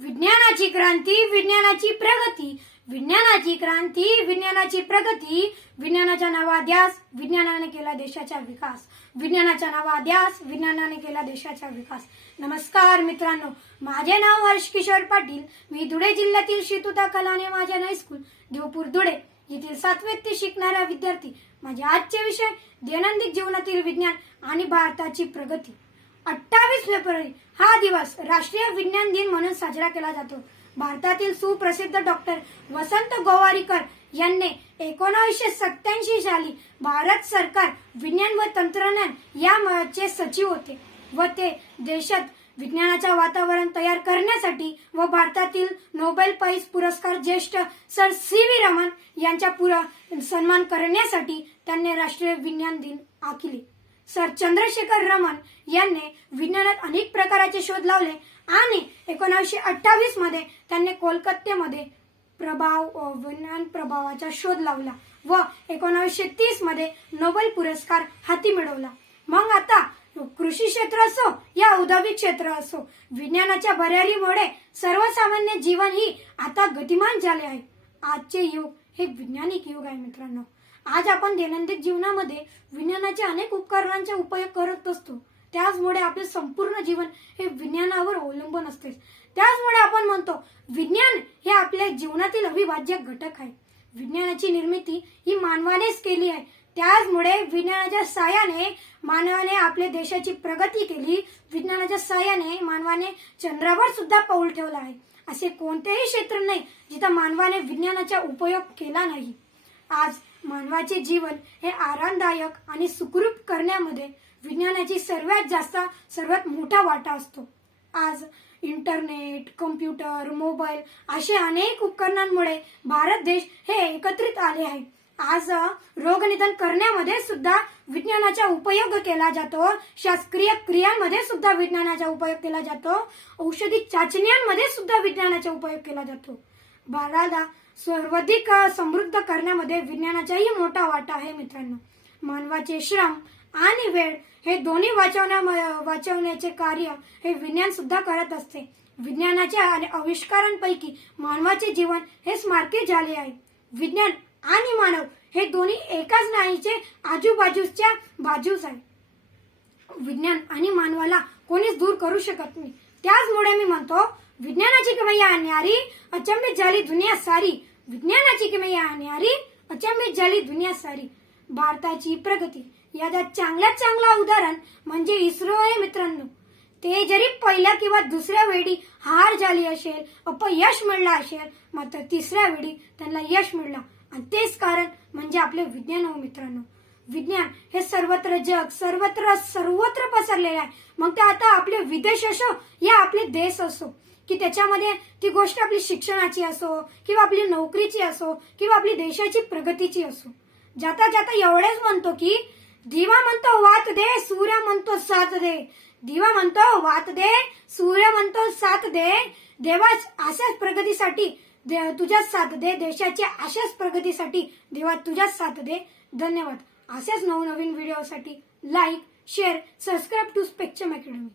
विज्ञानाची क्रांती विज्ञानाची प्रगती. विज्ञानाची क्रांती विज्ञानाची प्रगती. विज्ञानाच्या नावाध्यास विज्ञानाने केला देशाचा विकास. विज्ञानाच्या नावाध्यास विज्ञानाने केला देशाचा विकास. नमस्कार मित्रांनो माझे नाव हर्ष किशोर पाटील. मी धुळे जिल्ह्यातील शितुता कलाने माझ्या हायस्कूल देवपूर धुळे येथील सातवेत शिकणाऱ्या विद्यार्थी. माझे आजचे विषय दैनंदिन जीवनातील विज्ञान आणि भारताची प्रगती. अठ्ठावीस फेब्रुवारी हा दिवस राष्ट्रीय विज्ञान दिन म्हणून साजरा केला जातो. भारतातील सुप्रसिद्ध डॉक्टर वसंत गोवारीकर यांनी एकोणावीसशे सत्याऐंशी साली भारत सरकार विज्ञान व तंत्रज्ञान या चे सचिव होते व ते देशात विज्ञानाचे वातावरण तयार करण्यासाठी व भारतातील नोबेल प्राइज पुरस्कार ज्येष्ठ सर सी व्ही रमन यांच्या पुरा सन्मान करण्यासाठी त्यांनी राष्ट्रीय विज्ञान दिन आखले. सर चंद्रशेखर रमन यांनी विज्ञानात अनेक प्रकाराचे शोध लावले आणि एकोणीसशे अठ्ठावीसमध्ये त्यांनी कोलकात्यामध्ये प्रभाव विज्ञान प्रभावाचा शोध लावला व एकोणीसशे तीसमध्ये नोबेल पुरस्कार हाती मिळवला. मग आता कृषी क्षेत्र असो या औद्योगिक क्षेत्र असो विज्ञानाच्या भरारीमुळे सर्वसामान्य जीवन ही आता गतिमान झाले आहे. आजचे युग हे वैज्ञानिक युग आहे मित्रांनो. आज आपण दैनंदिन जीवनामध्ये विज्ञानाच्या अनेक उपकरणांचा उपयोग करत असतो. त्याचमुळे आपले संपूर्ण जीवन हे विज्ञानावर अवलंबून असते. त्याचमुळे आपण म्हणतो विज्ञान हे आपल्या जीवनातील अविभाज्य घटक आहे. विज्ञानाची निर्मिती ही मानवानेच केली आहे. त्याचमुळे विज्ञानाच्या साहाय्याने मानवाने आपल्या देशाची प्रगती केली. विज्ञानाच्या साहाय्याने मानवाने चंद्रावर सुद्धा पाऊल ठेवलं आहे. असे कोणतेही क्षेत्र नाही जिथं मानवाने विज्ञानाचा उपयोग केला नाही. आज मानवाचे जीवन हे आरामदायक आणि सुखरूप करण्यामध्ये विज्ञानाची सर्वात जास्त सर्वात मोठा वाटा असतो. आज इंटरनेट कम्प्युटर मोबाईल असे अनेक उपकरणांमुळे भारत देश हे एकत्रित आले आहे. आज रोगनिधन करण्यामध्ये सुद्धा विज्ञानाचा उपयोग केला जातो. शास्त्रीय क्रियांमध्ये सुद्धा विज्ञानाचा उपयोग केला जातो. औषधी चाचण्यांमध्ये सुद्धा विज्ञानाचा उपयोग केला जातो. बाळाला सर्वाधिक समृद्ध करण्यामध्ये विज्ञानाचाही मोठा वाटा आहे मित्रांनो. मानवाचे श्रम आणि वेळ हे दोन्ही वाचवण्या वाचवण्याचे कार्य हे विज्ञान सुद्धा करत असते. विज्ञानाच्या आणि आविष्कारांपैकी मानवाचे जीवन हे स्मारकी झाले आहे. विज्ञान आणि मानव हे दोन्ही एकाच नाणीचे आजूबाजूच्या बाजूस आहे. विज्ञान आणि मानवाला कोणीच दूर करू शकत नाही. त्याचमुळे मी म्हणतो विज्ञानाची किमया न्यारी अचंबित झाली दुनिया सारी. विज्ञानाची किमया न्यारी अचंबित झाली दुनिया सारी. भारताची प्रगती. याचा चांगल्यात चांगला उदाहरण म्हणजे इस्रो आहे मित्रांनो. ते जरी पहिल्या किंवा दुसऱ्या वेळी हार झाली असेल अपयश मिळला असेल मात्र तिसऱ्या वेळी त्यांना यश मिळलं. आणि तेच कारण म्हणजे आपले विज्ञान हो मित्रांनो. विज्ञान हे सर्वत्र जग सर्वत्र सर्वत्र पसरलेले आहे. मग ते आता आपले विदेश असो या आपले देश असो. की त्याच्यामध्ये ती गोष्ट आपली शिक्षणाची असो किंवा आपली नोकरीची असो किंवा आपली देशाची प्रगतीची असो. जाता जाता एवढेच म्हणतो की दिवा म्हणतो वात दे सूर्य म्हणतो साथ दे. दिवा म्हणतो वात दे सूर्य म्हणतो साथ दे. देवाच अशाच प्रगतीसाठी दे- तुझ्याच साथ दे देशाच्या अशाच प्रगतीसाठी देवा तुझ्याच साथ दे. धन्यवाद. अशाच नवनवीन व्हिडिओसाठी like share subscribe to Spectrum Academy.